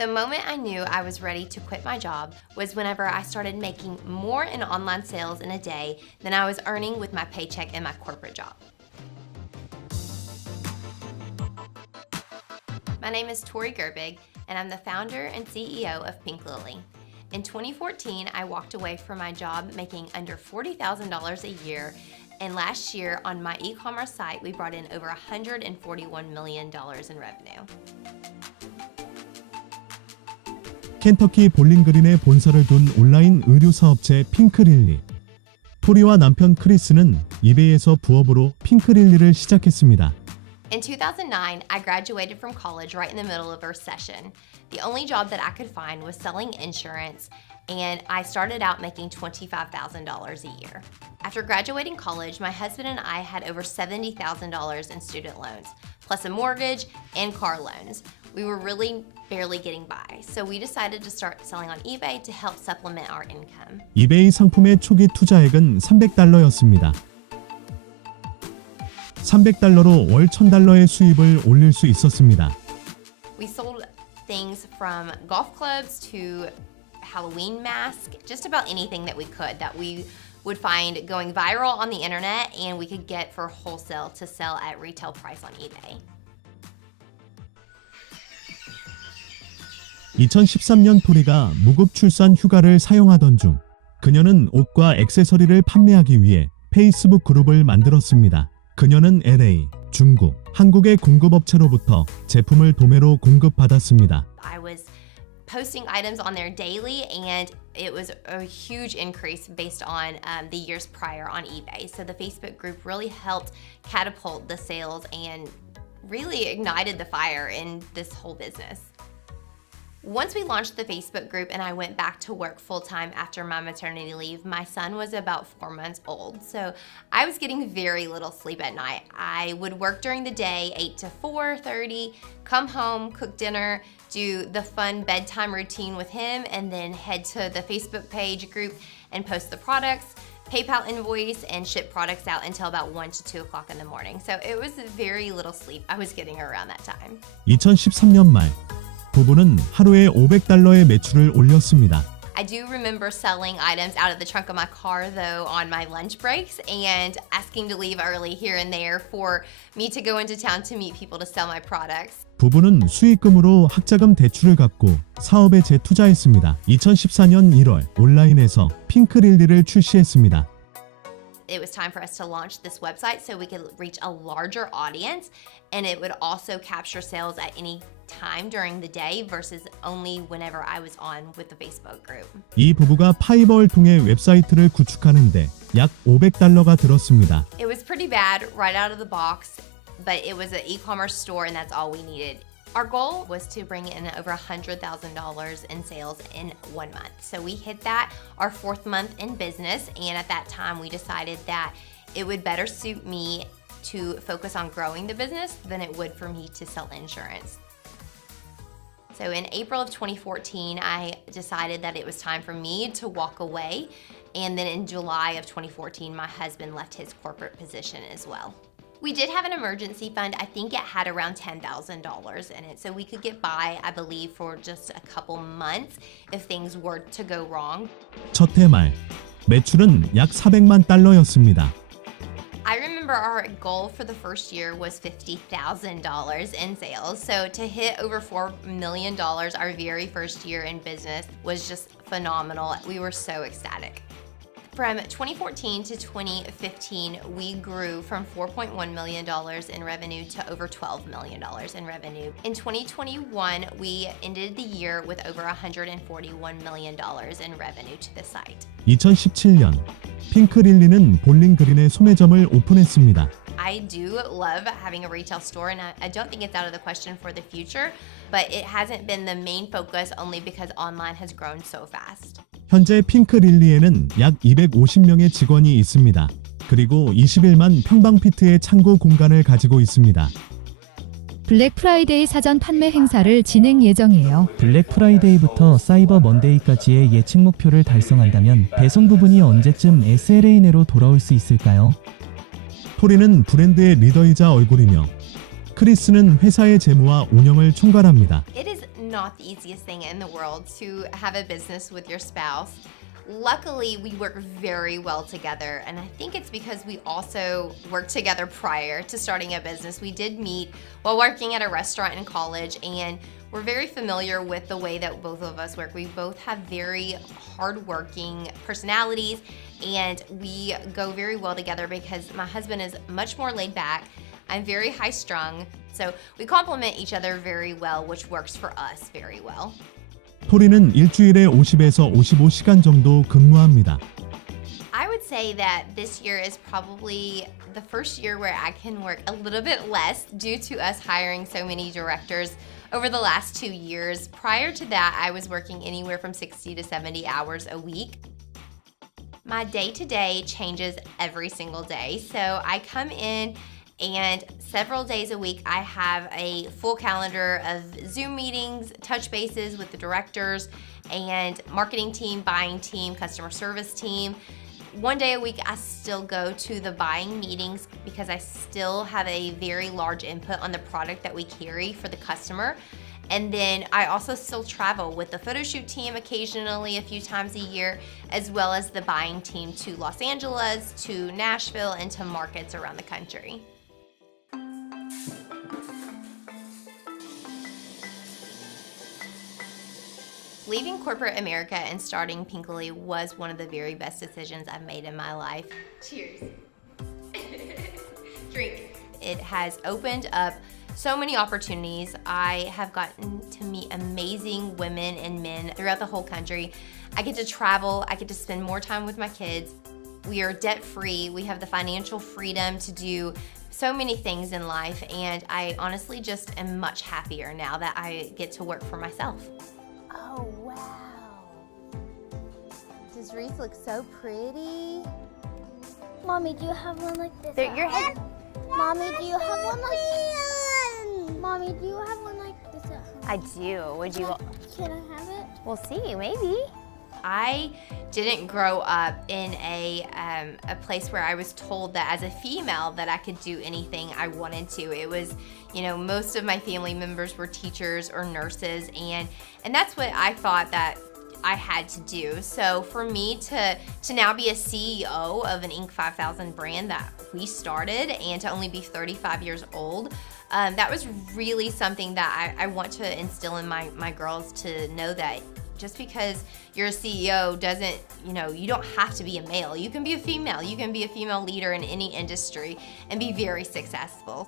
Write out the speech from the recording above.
The moment I knew I was ready to quit my job was whenever I started making more in online sales in a day than I was earning with my paycheck in my corporate job. My name is Tori Gerbig, and I'm the founder and CEO of Pink Lily. In 2014, I walked away from my job making under $40,000 a year, and last year on my e-commerce site, we brought in over $141 million in revenue. 켄터키 볼링그린에 본사를 둔 온라인 의류 사업체 핑크릴리. 토리와 남편 크리스는 이베이에서 부업으로 핑크릴리를 시작했습니다. In 2009, I graduated from college right in the middle of a recession. The only job that I could find was selling insurance, and I started out making $25,000 a year. After graduating college, my husband and I had over $70,000 in student loans, plus a mortgage and car loans. We were really barely getting by, so we decided to start selling on eBay to help supplement our income. 이베이 상품의 초기 투자액은 $300였습니다. $300로 월 $1,000의 수입을 올릴 수 있었습니다. We sold things from golf clubs to Halloween masks, just about anything that we could that we would find going viral on the internet and we could get for wholesale to sell at retail price on eBay. 2013년 토리가 무급 출산 휴가를 사용하던 중 그녀는 옷과 액세서리를 판매하기 위해 페이스북 그룹을 만들었습니다. 그녀는 LA, 중국, 한국의 공급업체로부터 제품을 도매로 공급받았습니다. I was posting items on there daily and it was a huge increase based on the years prior on eBay. So the Facebook group really helped catapult the sales and really ignited the fire in this whole business. Once we launched the Facebook group and I went back to work full-time after my maternity leave, my son was about 4 months old, so I was getting very little sleep at night. I would work during the day, 8 to 4:30, come home, cook dinner, do the fun bedtime routine with him, and then head to the Facebook page group and post the products, PayPal invoice, and ship products out until about 1 to 2 o'clock in the morning. So it was very little sleep I was getting around that time. 2013년 말 부부는 하루에 $500의 매출을 올렸습니다. I do remember selling items out of the trunk of my car though on my lunch breaks and asking to leave early here and there for me to go into town to meet people to sell my products. 부부는 수익금으로 학자금 대출을 갚고 사업에 재투자했습니다. 2014년 1월 온라인에서 핑크릴리를 출시했습니다. It was time for us to launch this website so we could reach a larger audience and it would also capture sales at any time during the day versus only whenever I was on with the Facebook group. 이 부부가 파이버를 통해 웹사이트를 구축하는데 약 $500가 들었습니다. It was pretty bad right out of the box, but it was an e-commerce store and that's all we needed. Our goal was to bring in over $100,000 in sales in 1 month. So we hit that our 4th month in business, and at that time we decided that it would better suit me to focus on growing the business than it would for me to sell insurance. So in April of 2014, I decided that it was time for me to walk away, and then in July of 2014, my husband left his corporate position as well. We did have an emergency fund. I think it had around $10,000 in it, so we could get by, I believe, for just a couple months if things were to go wrong. 첫 해 말 매출은 약 $400만 I remember our goal for the first year was $50,000 in sales. So to hit over $4 million our very first year in business was just phenomenal. We were so ecstatic. From 2014 to 2015, we grew from $4.1 million in revenue to over $12 million in revenue. In 2021, we ended the year with over $141 million in revenue to the site. 2017년 핑크릴리는 볼링그린에 소매점을 오픈했습니다. I do love having a retail store, and I don't think it's out of the question for the future, but it hasn't been the main focus only because online has grown so fast. 현재 핑크릴리에는 약 250명의 직원이 있습니다. 그리고 21만 평방피트의 창고 공간을 가지고 있습니다. 블랙 프라이데이 사전 판매 행사를 진행 예정이에요. 블랙 프라이데이부터 사이버 먼데이까지의 예측 목표를 달성한다면 배송 부분이 언제쯤 SLA 내로 돌아올 수 있을까요? 토리는 브랜드의 리더이자 얼굴이며 크리스는 회사의 재무와 운영을 총괄합니다. It is not the easiest thing in the world to have a business with your spouse. Luckily, we work very well together, and I think it's because we also worked together prior to starting a business. We did meet while working at a restaurant in college, and we're very familiar with the way that both of us work. We both have very hardworking personalities, and we go very well together because my husband is much more laid back. I'm very high strung, so we complement each other very well, which works for us very well. 토리는 일주일에 50에서 55시간 정도 근무합니다. I would say that this year is probably the first year where I can work a little bit less due to us hiring so many directors over the last 2 years. Prior to that, I was working anywhere from 60 to 70 hours a week. My day-to-day changes every single day. So I come in and several days a week I have a full calendar of Zoom meetings, touch bases with the directors and marketing team, buying team, customer service team. One day a week I still go to the buying meetings because I still have a very large input on the product that we carry for the customer. And then I also still travel with the photo shoot team occasionally a few times a year, as well as the buying team to Los Angeles, to Nashville, and to markets around the country. Leaving corporate America and starting Pinkly was one of the very best decisions I've made in my life. Cheers. Drink. It has opened up so many opportunities. I have gotten to meet amazing women and men throughout the whole country. I get to travel, I get to spend more time with my kids. We are debt-free, we have the financial freedom to do so many things in life, and I honestly just am much happier now that I get to work for myself. Oh, wow. Does Reese look so pretty? Mommy, do you have one like this? Your head. Mommy, do you have one like this? Mommy, do you have one like this at home? I do. Would you? Can I have it? We'll see, maybe. I didn't grow up in a place where I was told that as a female that I could do anything I wanted to. It was, you know, most of my family members were teachers or nurses, and that's what I thought that I had to do. So for me to now be a CEO of an Inc. 5000 brand that we started and to only be 35 years old, that was really something that I want to instill in my girls, to know that just because you're a CEO doesn't, you know, you don't have to be a male. You can be a female. You can be a female leader in any industry and be very successful.